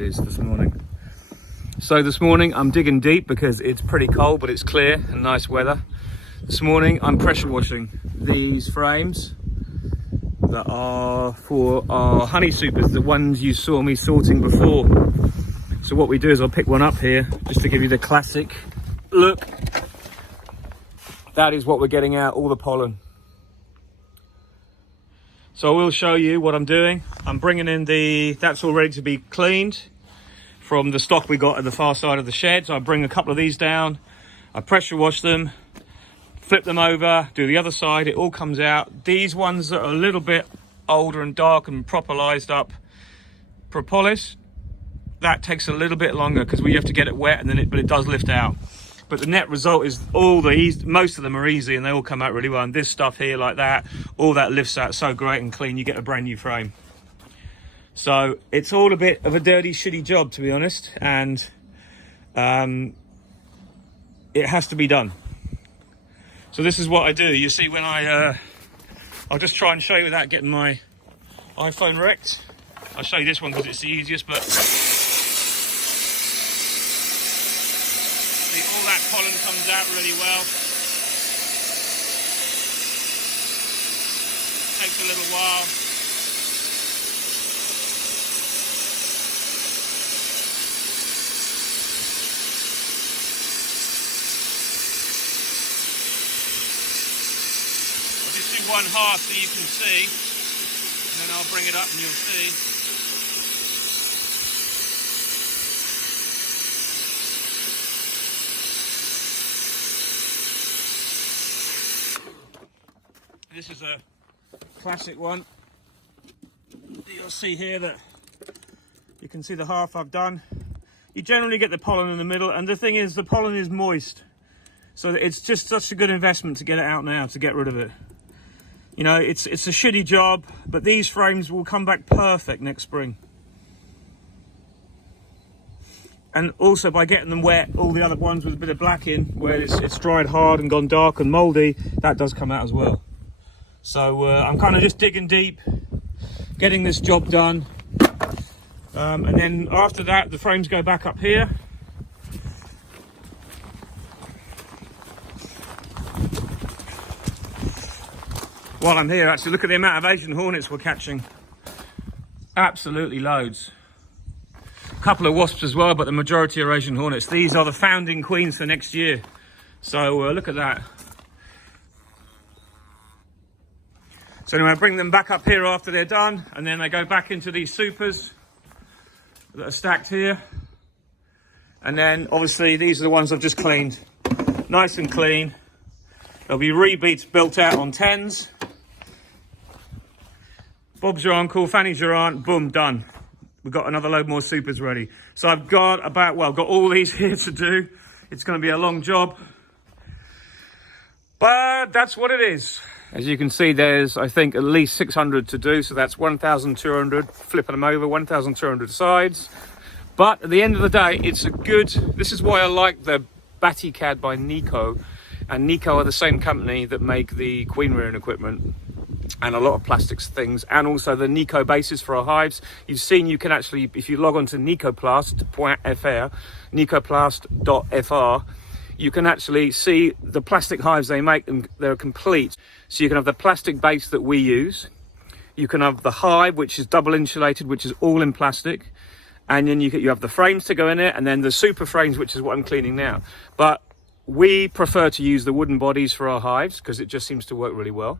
it is this morning. So this morning I'm digging deep because it's pretty cold, but it's clear and nice weather. This morning I'm pressure washing these frames that are for our honey supers, the ones you saw me sorting before. So what we do is I'll pick one up here just to give you the classic look. That is what we're getting out, all the pollen. So I will show you what I'm doing. I'm bringing in that's all ready to be cleaned from the stock we got at the far side of the shed. So I bring a couple of these down, I pressure wash them, flip them over, do the other side, it all comes out. These ones that are a little bit older and dark and properlised up propolis, that takes a little bit longer because we have to get it wet, and then but it does lift out. But the net result is most of them are easy and they all come out really well. And this stuff here, like that, all that lifts out so great and clean, you get a brand new frame. So it's all a bit of a dirty, shitty job, to be honest. And it has to be done. So this is what I do. You see, when I'll just try and show you without getting my iPhone wrecked. I'll show you this one because it's the easiest, but all that pollen comes out really well. Takes a little while. I'll just do one half so you can see, and then I'll bring it up and you'll see. This is a classic one. You'll see here that you can see the half I've done. You generally get the pollen in the middle, and the thing is, the pollen is moist, so it's just such a good investment to get it out now, to get rid of it. You know, it's a shitty job, but these frames will come back perfect next spring. And also, by getting them wet, all the other ones with a bit of black in, where it's dried hard and gone dark and mouldy, that does come out as well. So I'm kind of just digging deep, getting this job done, and then after that the frames go back up here. While I'm here, actually, look at the amount of Asian hornets we're catching. Absolutely loads. A couple of wasps as well, but the majority are Asian hornets. These are the founding queens for next year. So look at that. So anyway, I bring them back up here after they're done, and then they go back into these supers that are stacked here. And then obviously these are the ones I've just cleaned. Nice and clean. There'll be rebeats built out on 10s. Bob's your uncle, Fanny's your aunt, boom, done. We've got another load more supers ready. So I've got got all these here to do. It's going to be a long job, but that's what it is. As you can see, there's, I think, at least 600 to do. So that's 1,200, flipping them over, 1,200 sides. But at the end of the day, it's a good, this is why I like the Baticad by Nico. And Nico are the same company that make the queen rearing equipment and a lot of plastics things, and also the Nico bases for our hives. You've seen you can actually, if you log on to nicoplast.fr, nicoplast.fr, you can actually see the plastic hives they make, and they're complete. So you can have the plastic base that we use. You can have the hive, which is double insulated, which is all in plastic. And then you have the frames to go in it, and then the super frames, which is what I'm cleaning now. But we prefer to use the wooden bodies for our hives because it just seems to work really well.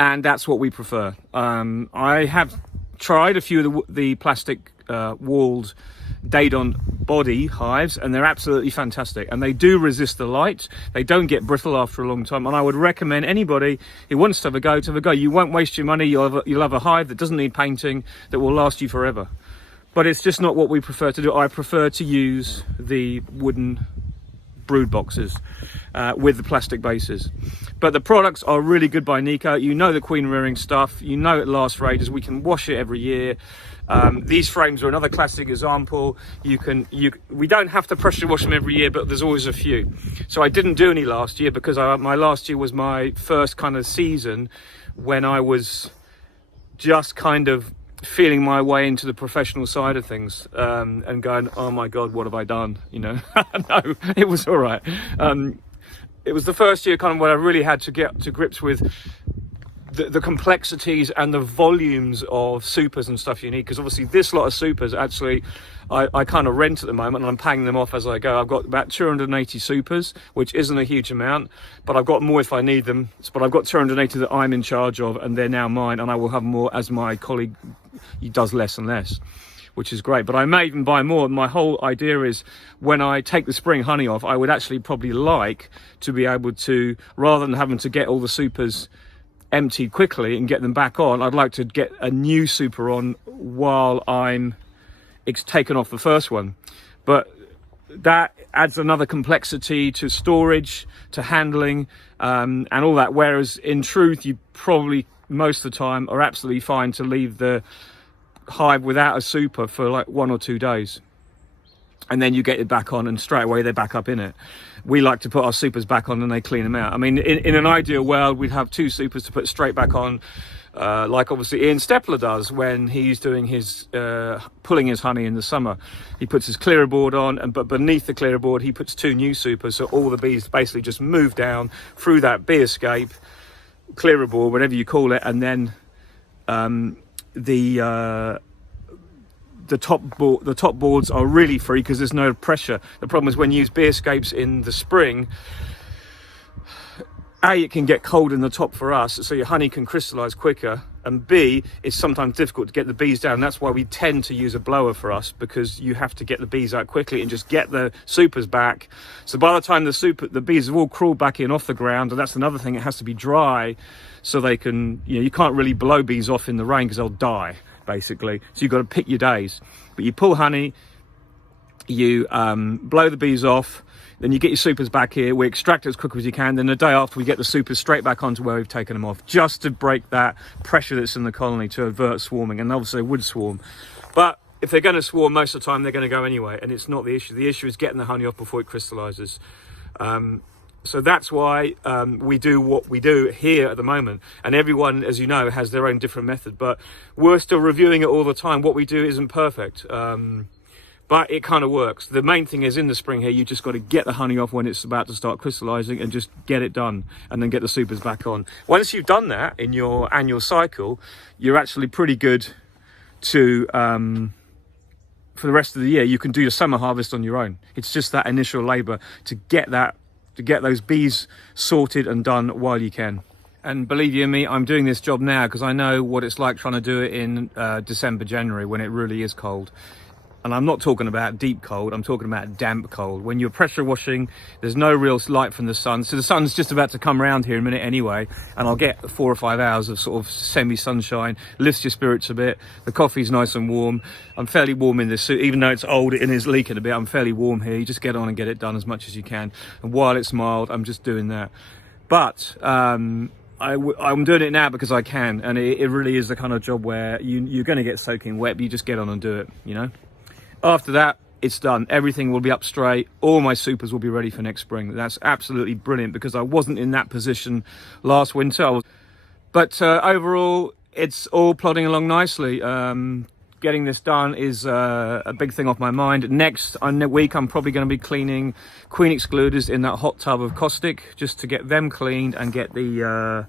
And that's what we prefer. I have tried a few of the plastic walled Dadon body hives, and they're absolutely fantastic, and they do resist the light. They don't get brittle after a long time, and I would recommend anybody who wants to have a go to have a go. You won't waste your money. You'll have a hive that doesn't need painting, that will last you forever. But it's just not what we prefer to do. I prefer to use the wooden brood boxes with the plastic bases. But the products are really good by Nico. You know the queen rearing stuff, you know it lasts for ages. We can wash it every year. These frames are another classic example. We don't have to pressure wash them every year, but there's always a few. So I didn't do any last year because my last year was my first kind of season when I was just kind of feeling my way into the professional side of things, and going, oh my God, what have I done? You know, no, it was all right. It was the first year kind of where I really had to get to grips with the complexities and the volumes of supers and stuff you need, because obviously this lot of supers actually I kind of rent at the moment, and I'm paying them off as I go. I've got about 280 supers, which isn't a huge amount, but I've got more if I need them. But I've got 280 that I'm in charge of, and they're now mine, and I will have more as my colleague, he does less and less, which is great. But I may even buy more. My whole idea is when I take the spring honey off, I would actually probably like to be able to, rather than having to get all the supers emptied quickly and get them back on, I'd like to get a new super on while it's taken off the first one. But that adds another complexity to storage, to handling, and all that, whereas in truth you probably most of the time are absolutely fine to leave the hive without a super for like 1 or 2 days, and then you get it back on and straight away they're back up in it. We like to put our supers back on and they clean them out. I mean, in an ideal world we'd have 2 supers to put straight back on, like obviously Ian Stepler does when he's doing his pulling his honey in the summer. He puts his clearer board on, but beneath the clearer board he puts 2 new supers, so all the bees basically just move down through that bee escape, clearer board, whatever you call it, and then the top boards are really free because there's no pressure. The problem is when you use bee escapes in the spring, A, it can get cold in the top for us, so your honey can crystallize quicker, and B, it's sometimes difficult to get the bees down. That's why we tend to use a blower for us, because you have to get the bees out quickly and just get the supers back. So by the time the bees have all crawled back in off the ground, and that's another thing, it has to be dry so they can, you know, you can't really blow bees off in the rain because they'll die basically. So you've got to pick your days. But you pull honey, you blow the bees off, then you get your supers back here, we extract it as quick as you can, then the day after we get the supers straight back onto where we've taken them off, just to break that pressure that's in the colony to avert swarming. And obviously they would swarm, but if they're going to swarm, most of the time they're going to go anyway, and it's not the issue. The issue is getting the honey off before it crystallizes. So that's why we do what we do here at the moment, and everyone, as you know, has their own different method, but we're still reviewing it all the time. What we do isn't perfect, but it kind of works. The main thing is in the spring here, you just got to get the honey off when it's about to start crystallizing and just get it done, and then get the supers back on. Once you've done that in your annual cycle, you're actually pretty good to for the rest of the year. You can do your summer harvest on your own. It's just that initial labor to get those bees sorted and done while you can. And believe you me, I'm doing this job now because I know what it's like trying to do it in December, January, when it really is cold. And I'm not talking about deep cold, I'm talking about damp cold. When you're pressure washing, there's no real light from the sun. So the sun's just about to come around here in a minute anyway, and I'll get 4 or 5 hours of sort of semi-sunshine, lifts your spirits a bit. The coffee's nice and warm. I'm fairly warm in this suit, even though it's old and is leaking a bit, I'm fairly warm here. You just get on and get it done as much as you can. And while it's mild, I'm just doing that. But I'm doing it now because I can, and it really is the kind of job where you're going to get soaking wet, but you just get on and do it, you know. After that, it's done. Everything will be up straight. All my supers will be ready for next spring. That's absolutely brilliant because I wasn't in that position last winter. But overall, it's all plodding along nicely. Getting this done is a big thing off my mind. Next week, I'm probably going to be cleaning queen excluders in that hot tub of caustic, just to get them cleaned and get them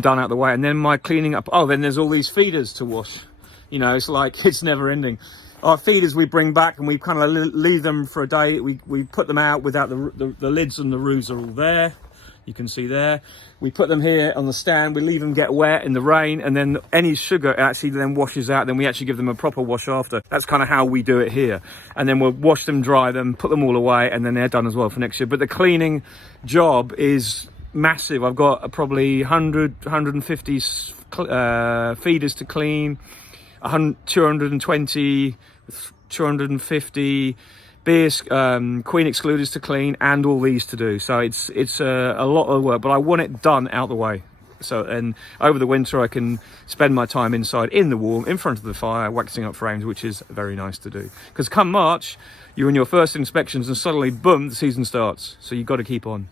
done out of the way. And then my cleaning up. Oh, then there's all these feeders to wash. You know, it's like it's never ending. Our feeders we bring back and we kind of leave them for a day. We put them out without the lids, and the roofs are all there. You can see there. We put them here on the stand. We leave them get wet in the rain, and then any sugar actually then washes out. Then we actually give them a proper wash after. That's kind of how we do it here. And then we'll wash them, dry them, put them all away, and then they're done as well for next year. But the cleaning job is massive. I've got probably 150 feeders to clean, 220, 250 beers, queen excluders to clean, and all these to do. So it's a lot of work, but I want it done out the way. So, and over the winter I can spend my time inside in the warm, in front of the fire, waxing up frames, which is very nice to do. Because come March, you're in your first inspections and suddenly, boom, the season starts. So you've got to keep on.